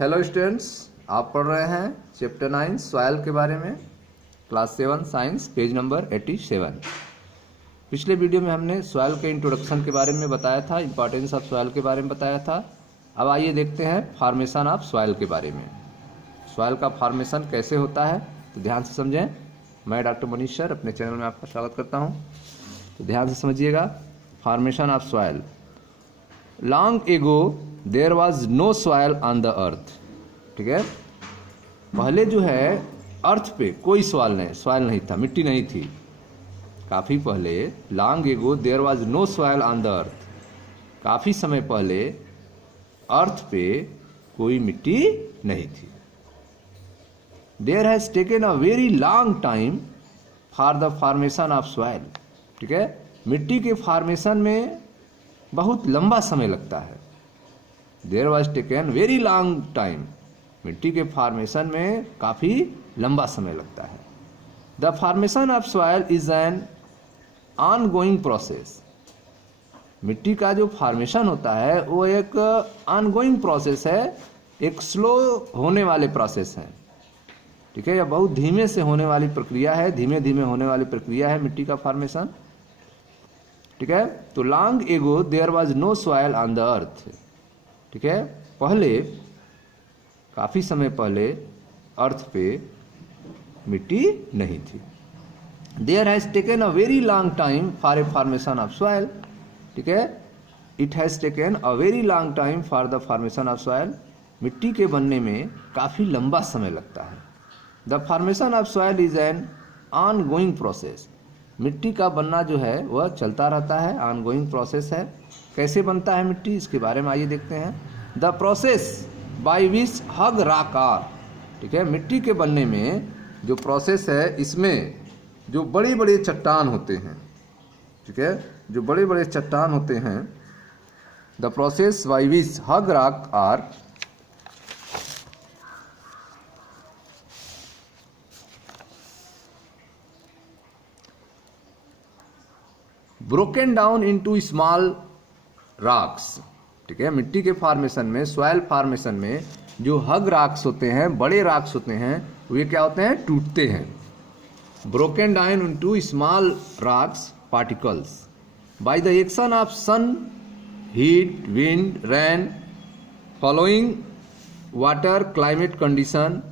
Hello students, आप पढ़ रहे हैं चैप्टर 9 सॉइल के बारे में, क्लास 7 साइंस, पेज नंबर 87। पिछले वीडियो में हमने सॉइल के इंट्रोडक्शन के बारे में बताया था, इंपॉर्टेंस ऑफ सॉइल के बारे में बताया था। अब आइए देखते हैं फॉर्मेशन ऑफ सॉइल के बारे में। सॉइल का फॉर्मेशन कैसे होता है तो ध्यान से समझें। मैं डॉक्टर मनीष सर अपने चैनल में आपका स्वागत करता हूँ। तो ध्यान से समझिएगा। Formation of soil. Long ago there was no soil on the earth. ठीक है, पहले जो है अर्थ पे कोई सॉइल नहीं था, मिट्टी नहीं थी। काफ़ी पहले, long ago there was no soil on the earth, काफ़ी समय पहले अर्थ पे कोई मिट्टी नहीं थी। There has taken a very long time for the formation of soil. ठीक है, मिट्टी के फॉर्मेशन में बहुत लंबा समय लगता है। There was taken very long time, मिट्टी के फॉर्मेशन में काफ़ी लंबा समय लगता है। The formation of soil is an ongoing process. मिट्टी का जो फॉर्मेशन होता है वो एक ऑनगोइंग प्रोसेस है, एक स्लो होने वाले प्रोसेस है। ठीक है, यह बहुत धीमे से होने वाली प्रक्रिया है, धीमे धीमे होने वाली प्रक्रिया है मिट्टी का फॉर्मेशन। ठीक है, तो long ago there was no soil on the earth. ठीक है, पहले, काफ़ी समय पहले अर्थ पे मिट्टी नहीं थी। There has taken a very long time for a formation of soil. ठीक है, it has taken a very long time for the formation of soil. मिट्टी के बनने में काफ़ी लंबा समय लगता है। The formation of soil is an ongoing process. मिट्टी का बनना जो है वह चलता रहता है, ऑन गोइंग प्रोसेस है। कैसे बनता है मिट्टी, इसके बारे में आइए देखते हैं। The process by which huge rock are. ठीक है, मिट्टी के बनने में जो प्रोसेस है, इसमें जो बड़ी बड़ी चट्टान होते हैं, ठीक है, जो बड़े बड़े चट्टान होते हैं, the process by which huge rock are broken down into small rocks. ठीक है, मिट्टी के फॉर्मेशन में, सॉइल फॉर्मेशन में जो हग रॉक्स होते हैं, बड़े रॉक्स होते हैं, वे क्या होते हैं, टूटते हैं। Broken down into small rocks particles by the action of sun, heat, wind, rain, following water climate condition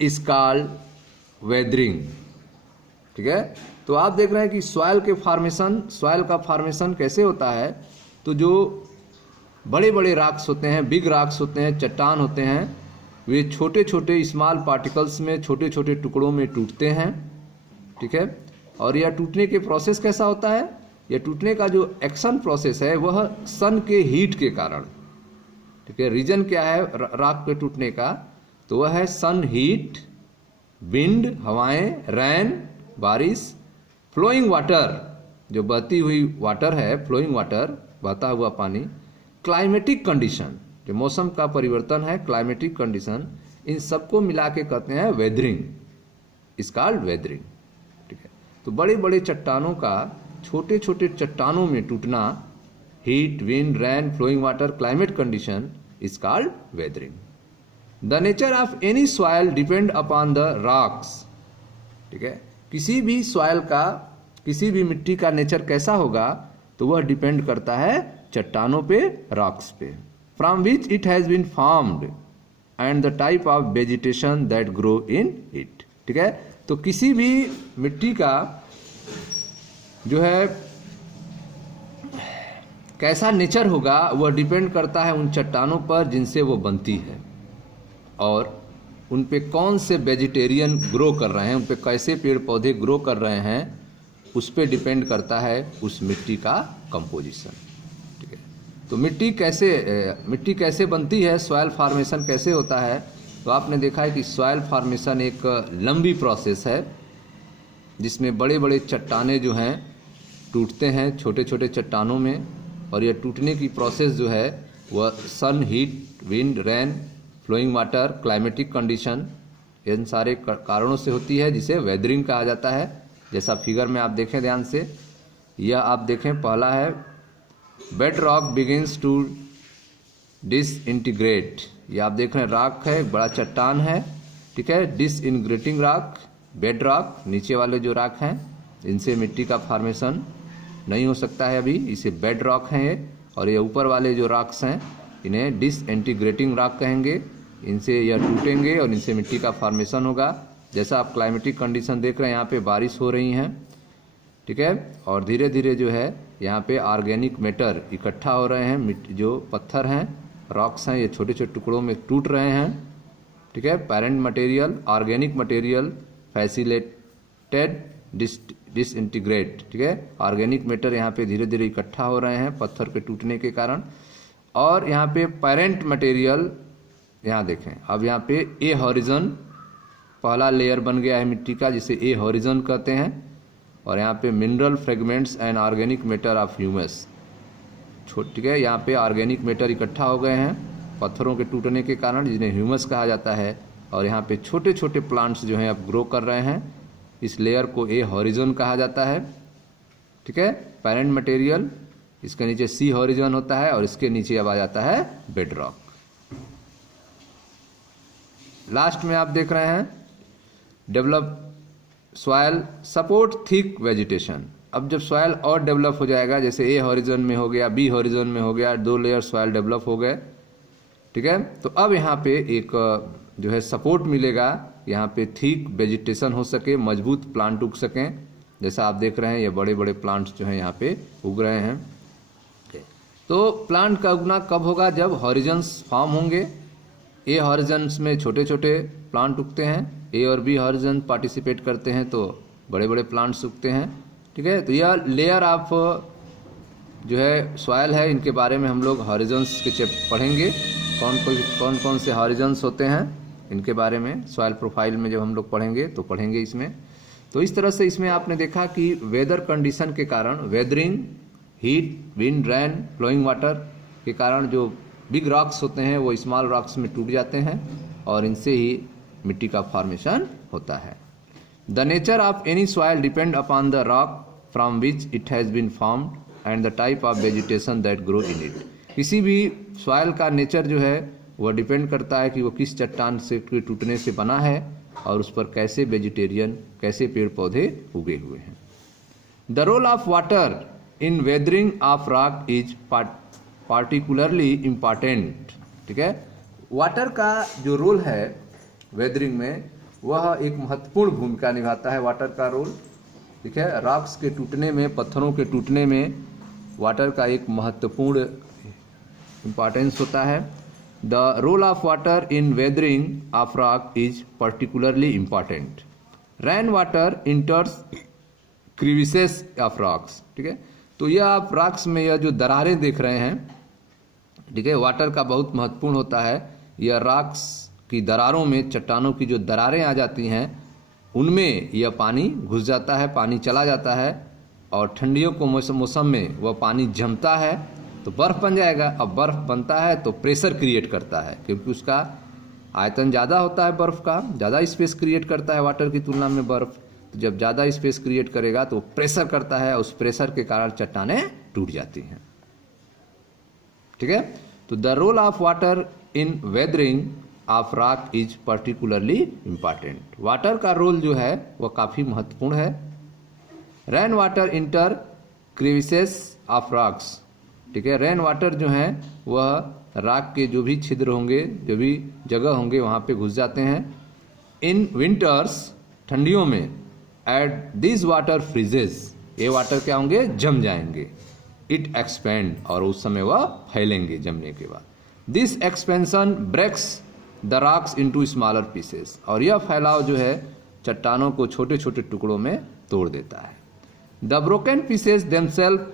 is called weathering. ठीक है, तो आप देख रहे हैं कि सॉइल का फॉर्मेशन कैसे होता है। तो जो बड़े बड़े रॉक्स होते हैं, बिग रॉक्स होते हैं, चट्टान होते हैं, वे छोटे छोटे स्मॉल पार्टिकल्स में, छोटे छोटे टुकड़ों में टूटते हैं। ठीक है, और यह टूटने के प्रोसेस कैसा होता है, यह टूटने का जो एक्शन प्रोसेस है वह सन के हीट के कारण। ठीक है, रीजन क्या है रॉक पे टूटने का, तो वह है सन हीट, विंड हवाएं, रैन बारिश, फ्लोइंग वाटर जो बहती हुई वाटर है, फ्लोइंग वाटर बहता हुआ पानी, क्लाइमेटिक कंडीशन जो मौसम का परिवर्तन है, क्लाइमेटिक कंडीशन, इन सबको मिला के कहते हैं वेदरिंग, इज कॉल्ड वेदरिंग। ठीक है, तो बड़े बड़े चट्टानों का छोटे छोटे चट्टानों में टूटना, heat, wind, rain, flowing water, climate condition is called weathering. The nature of any soil depend upon the rocks. ठीक है, किसी भी सॉइल का, किसी भी मिट्टी का नेचर कैसा होगा तो वह डिपेंड करता है चट्टानों पे, रॉक्स पे, from which it has been formed and the type of vegetation that grow in it. ठीक है, तो किसी भी मिट्टी का जो है कैसा नेचर होगा वह डिपेंड करता है उन चट्टानों पर जिनसे वो बनती है, और उन पे कौन से वेजिटेरियन ग्रो कर रहे हैं, उन पे कैसे पेड़ पौधे ग्रो कर रहे हैं, उस पे डिपेंड करता है उस मिट्टी का कंपोजिशन। ठीक है, तो मिट्टी कैसे बनती है, सॉइल फॉर्मेशन कैसे होता है, तो आपने देखा है कि सॉइल फॉर्मेशन एक लंबी प्रोसेस है जिसमें बड़े बड़े चट्टाने जो हैं टूटते हैं छोटे छोटे चट्टानों में, और यह टूटने की प्रोसेस जो है वह सन, heat, wind, rain, flowing water, climatic condition, इन सारे कारणों से होती है, जिसे वेदरिंग कहा जाता है। जैसा फिगर में आप देखें ध्यान से, यह आप देखें, पहला है bed rock begins to disintegrate, ये आप देख रहे हैं रॉक है, एक बड़ा चट्टान है, ठीक है। डिसइंटीग्रेटिंग रॉक, बेड रॉक, नीचे वाले जो रॉक हैं इनसे मिट्टी का फॉर्मेशन नहीं हो सकता है अभी, इसे बेड रॉक हैं ये। और ये ऊपर वाले जो रॉक्स हैं इन्हें डिसइंटीग्रेटिंग रॉक कहेंगे, इनसे यह टूटेंगे और इनसे मिट्टी का फॉर्मेशन होगा। जैसा आप क्लाइमेटिक कंडीशन देख रहे हैं, यहाँ पे बारिश हो रही हैं, ठीक है, और धीरे धीरे जो है यहाँ पे ऑर्गेनिक मैटर इकट्ठा हो रहे हैं, जो पत्थर हैं, रॉक्स हैं, ये छोटे छोटे टुकड़ों में टूट रहे हैं, ठीक है। Parent material, organic material facilitated disintegrate, ठीक है। ऑर्गेनिक मैटर यहाँ पे धीरे धीरे इकट्ठा हो रहे हैं पत्थर के टूटने के कारण। और यहाँ पे पेरेंट मटेरियल, यहाँ देखें, अब यहाँ पे ए हॉरिजन पहला लेयर बन गया है मिट्टी का, जिसे ए हॉरिजन कहते हैं। और यहाँ पे mineral fragments and organic matter of humus, ठीक है, यहाँ पे ऑर्गेनिक मैटर इकट्ठा हो गए हैं पत्थरों के टूटने के कारण, जिन्हें ह्यूमस कहा जाता है। और यहाँ पे छोटे छोटे प्लांट्स जो हैं अब ग्रो कर रहे हैं, इस लेयर को ए हॉरिजन कहा जाता है, ठीक है। पेरेंट मटेरियल, इसके नीचे सी हॉरिजन होता है और इसके नीचे अब आ जाता है बेड रॉक। लास्ट में आप देख रहे हैं develop soil support thick vegetation. अब जब सॉयल और डेवलप हो जाएगा, जैसे ए हॉरिजन में हो गया, बी हॉरिजन में हो गया, 2 लेयर सॉयल डेवलप हो गए, ठीक है, तो अब यहाँ पे एक जो है सपोर्ट मिलेगा, यहाँ पे थिक वेजिटेशन हो सके, मजबूत प्लांट उग सकें। जैसा आप देख रहे हैं ये बड़े बड़े प्लांट्स जो हैं यहाँ पे उग रहे हैं। तो प्लांट का उगना कब होगा? जब हॉरिजन्स फॉर्म होंगे। ए हॉरिजन्स में छोटे छोटे प्लांट उगते हैं, ए और बी हॉरिजन पार्टिसिपेट करते हैं तो बड़े बड़े प्लांट्स उगते हैं, ठीक है। तो यह लेयर ऑफ जो है सॉयल है, इनके बारे में हम लोग हॉरिजन्स के पढ़ेंगे, कौन कौन से हॉरिजन्स होते हैं इनके बारे में सॉयल प्रोफाइल में जब हम लोग पढ़ेंगे तो पढ़ेंगे इसमें। तो इस तरह से इसमें आपने देखा कि वेदर कंडीशन के कारण, weathering, heat, wind, rain, flowing water के कारण जो बिग रॉक्स होते हैं वो स्मॉल रॉक्स में टूट जाते हैं और इनसे ही मिट्टी का फॉर्मेशन होता है। The nature of any soil depend upon the rock from which it has been formed and the type of vegetation that grow in it. किसी भी सॉइल का नेचर जो है वह डिपेंड करता है कि वो किस चट्टान से टूटने से बना है और उस पर कैसे वेजिटेरियन, कैसे पेड़ पौधे उगे हुए हैं। The role of water in weathering of rock is particularly important, ठीक है। वाटर का जो रोल है वेदरिंग में वह एक महत्वपूर्ण भूमिका निभाता है, वाटर का रोल, ठीक है। रॉक्स के टूटने में, पत्थरों के टूटने में वाटर का एक महत्वपूर्ण इम्पॉर्टेंस होता है। The role of water in weathering of rock is particularly important. Rain water enters crevices of rocks, ठीक है। तो यह आप रॉक्स में यह जो दरारें देख रहे हैं, ठीक है, वाटर का बहुत महत्वपूर्ण होता है। यह रॉक्स की दरारों में, चट्टानों की जो दरारें आ जाती हैं उनमें यह पानी घुस जाता है, पानी चला जाता है और ठंडियों को मौसम में वह पानी जमता है तो बर्फ़ बन जाएगा। अब बर्फ़ बनता है तो प्रेशर क्रिएट करता है, क्योंकि उसका आयतन ज़्यादा होता है, बर्फ़ का ज़्यादा स्पेस क्रिएट करता है वाटर की तुलना में बर्फ़। तो जब ज़्यादा स्पेस क्रिएट करेगा तो प्रेशर करता है, उस प्रेशर के कारण चट्टानें टूट जाती हैं, ठीक है। तो the role of water in weathering of rock is particularly important. Water का रोल जो है वह काफ़ी महत्वपूर्ण है। Rain water enter crevices of rocks, ठीक है। रेन वाटर जो है वह रॉक के जो भी छिद्र होंगे, जो भी जगह होंगे वहाँ पे घुस जाते हैं। इन विंटर्स, ठंडियों में, एट दिस वाटर फ्रीजेस, ये वाटर क्या होंगे? जम जाएंगे। इट एक्सपेंड, और उस समय वह फैलेंगे जमने के बाद। This expansion breaks the rocks into smaller pieces, और यह फैलाव जो है चट्टानों को छोटे छोटे टुकड़ों में तोड़ देता है। The broken pieces themselves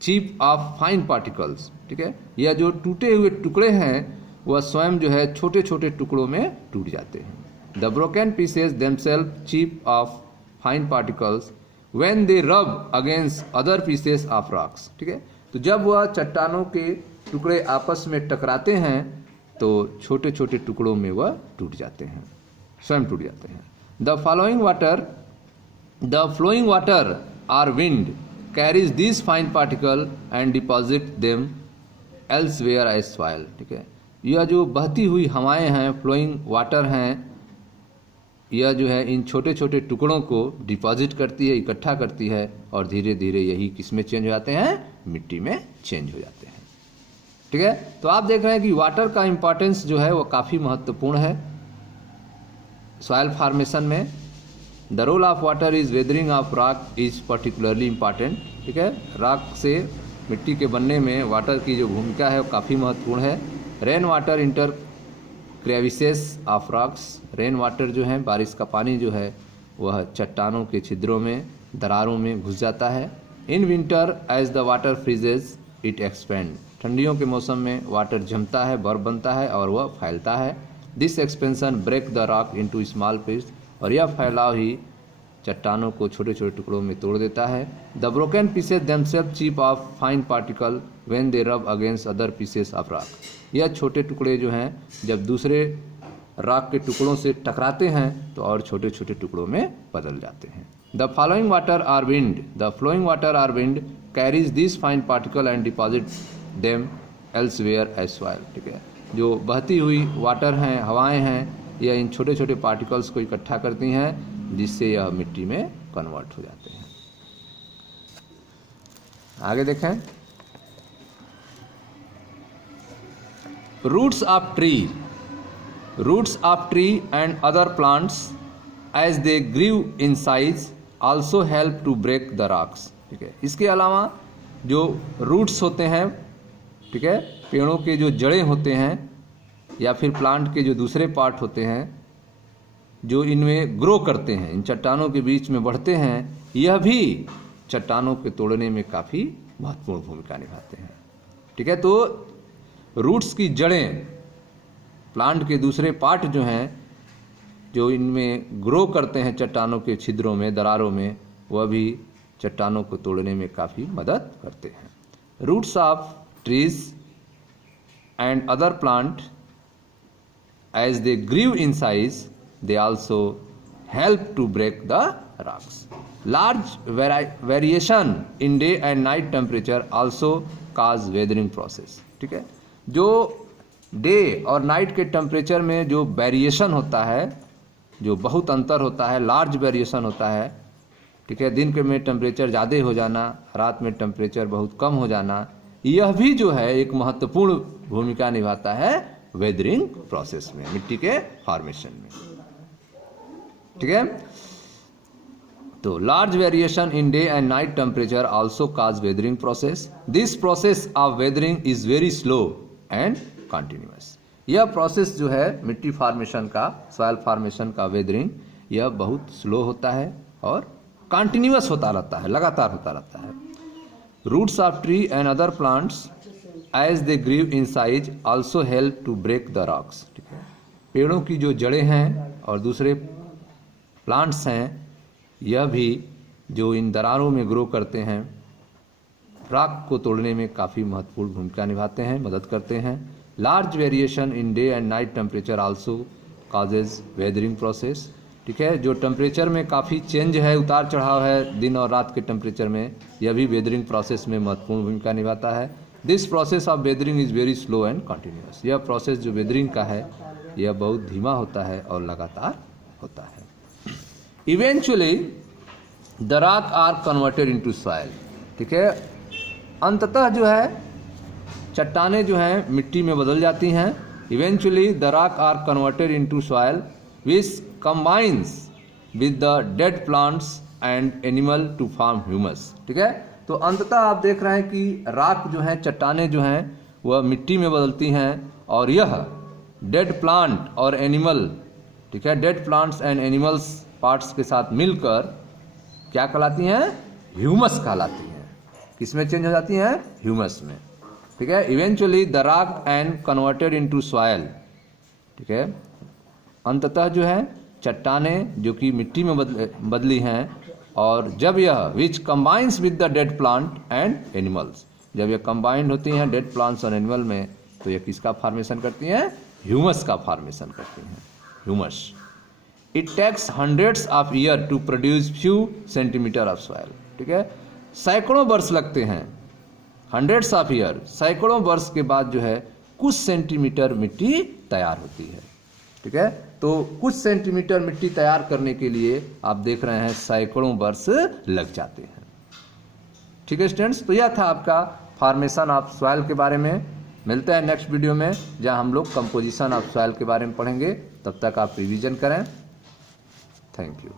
chip off fine particles, ठीक है। यह जो टूटे हुए टुकड़े हैं वह स्वयं जो है छोटे छोटे टुकड़ों में टूट जाते हैं। The broken pieces themselves chip off fine particles when they rub against other pieces of rocks, ठीक है। तो जब वह चट्टानों के टुकड़े आपस में टकराते हैं तो छोटे छोटे टुकड़ों में वह टूट जाते हैं, स्वयं टूट जाते हैं। द फ्लोइंग वाटर और wind carries these fine particles and deposit them elsewhere as soil. ठीक है, यह जो बहती हुई हवाएं हैं, फ्लोइंग वाटर हैं, यह जो है इन छोटे छोटे टुकड़ों को डिपॉजिट करती है, इकट्ठा करती है और धीरे धीरे यही किस में चेंज हो जाते हैं, मिट्टी में चेंज हो जाते हैं। ठीक है, तो आप देख रहे हैं कि वाटर का इंपॉर्टेंस जो है वो काफ़ी महत्वपूर्ण है सॉइल फार्मेशन में। The role of water is weathering of rock is particularly important. ठीक है, रॉक से मिट्टी के बनने में वाटर की जो भूमिका है वो काफ़ी महत्वपूर्ण है। Rain water inter crevices of rocks, rain water जो है बारिश का पानी जो है वह चट्टानों के छिद्रों में, दरारों में घुस जाता है। In winter as the water freezes it expand, ठंडियों के मौसम में वाटर जमता है, बर्फ बनता है और वह फैलता है। This expansion break the rock into small piece, और यह फैलाव ही चट्टानों को छोटे छोटे टुकड़ों में तोड़ देता है। The broken pieces themselves chip off fine particle when they rub against other pieces of rock, यह छोटे टुकड़े जो हैं जब दूसरे रॉक के टुकड़ों से टकराते हैं तो और छोटे छोटे टुकड़ों में बदल जाते हैं। The flowing water or wind, the flowing water or wind carries this fine particle and deposit them elsewhere as soil. ठीक है, जो बहती हुई वाटर हैं, हवाएं हैं, यह इन छोटे छोटे पार्टिकल्स को इकट्ठा करती हैं जिससे यह मिट्टी में कन्वर्ट हो जाते हैं। आगे देखें, roots of tree, roots of tree and other plants as they grow in size also help to break the rocks. ठीक है, इसके अलावा जो रूट्स होते हैं, ठीक है, पेड़ों के जो जड़ें होते हैं या फिर प्लांट के जो दूसरे पार्ट होते हैं जो इनमें ग्रो करते हैं, इन चट्टानों के बीच में बढ़ते हैं, यह भी चट्टानों के तोड़ने में काफ़ी महत्वपूर्ण भूमिका निभाते हैं। ठीक है, तो रूट्स की जड़ें, प्लांट के दूसरे पार्ट जो हैं जो इनमें ग्रो करते हैं चट्टानों के छिद्रों में, दरारों में, वह भी चट्टानों को तोड़ने में काफ़ी मदद करते हैं। Roots of trees and other plant as they grow in size they also help to break the rocks. Large variation in day and night temperature also cause weathering process. ठीक है, जो डे और नाइट के temperature में जो variation होता है, जो बहुत अंतर होता है, लार्ज वेरिएशन होता है। ठीक है, दिन के में टेम्परेचर ज़्यादा हो जाना, रात में टेम्परेचर बहुत कम हो जाना, यह भी जो है एक महत्वपूर्ण भूमिका निभाता है वेदरिंग प्रोसेस में, मिट्टी के फॉर्मेशन में। ठीक है, तो large variation in day and night temperature also cause weathering process. This process of weathering is very slow and continuous. यह प्रोसेस जो है मिट्टी फॉर्मेशन का, सॉइल फॉर्मेशन का, वेदरिंग, यह बहुत स्लो होता है और कंटिन्यूअस होता रहता है, लगातार होता रहता है। Roots of tree and other plants as they grow in size also help to break the rocks. ठीक है, पेड़ों की जो जड़ें हैं और दूसरे प्लांट्स हैं, यह भी जो इन दरारों में ग्रो करते हैं, रॉक को तोड़ने में काफ़ी महत्वपूर्ण भूमिका निभाते हैं, मदद करते हैं। Large variation in day and night temperature also causes weathering process. ठीक है, जो टेम्परेचर में काफ़ी चेंज है, उतार चढ़ाव है दिन और रात के टेम्परेचर में, यह भी वेदरिंग प्रोसेस में महत्वपूर्ण भूमिका निभाता है। This process of weathering is very slow and continuous. यह प्रोसेस जो वेदरिंग का है यह बहुत धीमा होता है और लगातार होता है। Eventually the rock are converted into soil. ठीक है, अंततः जो है चट्टानें जो हैं मिट्टी में बदल जाती हैं। Eventually the rock are converted into soil which combines with the dead plants and animal to form humus. ठीक है, तो अंततः आप देख रहे हैं कि रॉक जो है, चट्टानें जो हैं, वह मिट्टी में बदलती हैं और यह डेड प्लांट और एनिमल, ठीक है, dead plants and animals parts के साथ मिलकर क्या कहलाती हैं, ह्यूमस कहलाती हैं। किसमें चेंज हो जाती हैं, ह्यूमस में। ठीक है, eventually the rock and converted into soil. ठीक है, अंततः जो है चट्टानें जो कि मिट्टी में बदली हैं, और जब यह which combines with the dead plant and animals, जब यह कंबाइंड होती हैं डेड प्लांट्स और एनिमल में, तो यह किसका फॉर्मेशन करती हैं, ह्यूमस का फॉर्मेशन करती हैं, humus. It takes hundreds of year to produce few centimetre of soil. ठीक है, सैकड़ों वर्ष लगते हैं, हंड्रेड्स ऑफ ईयर, सैकड़ों वर्ष के बाद जो है कुछ सेंटीमीटर मिट्टी तैयार होती है। ठीक है, तो कुछ सेंटीमीटर मिट्टी तैयार करने के लिए आप देख रहे हैं सैकड़ों वर्ष लग जाते हैं। ठीक है स्टूडेंट्स, तो यह था आपका फॉर्मेशन ऑफ सॉइल के बारे में। मिलते हैं नेक्स्ट वीडियो में जहां हम लोग कंपोजिशन ऑफ सॉइल के बारे में पढ़ेंगे। तब तक आप रिवीजन करें। Thank you.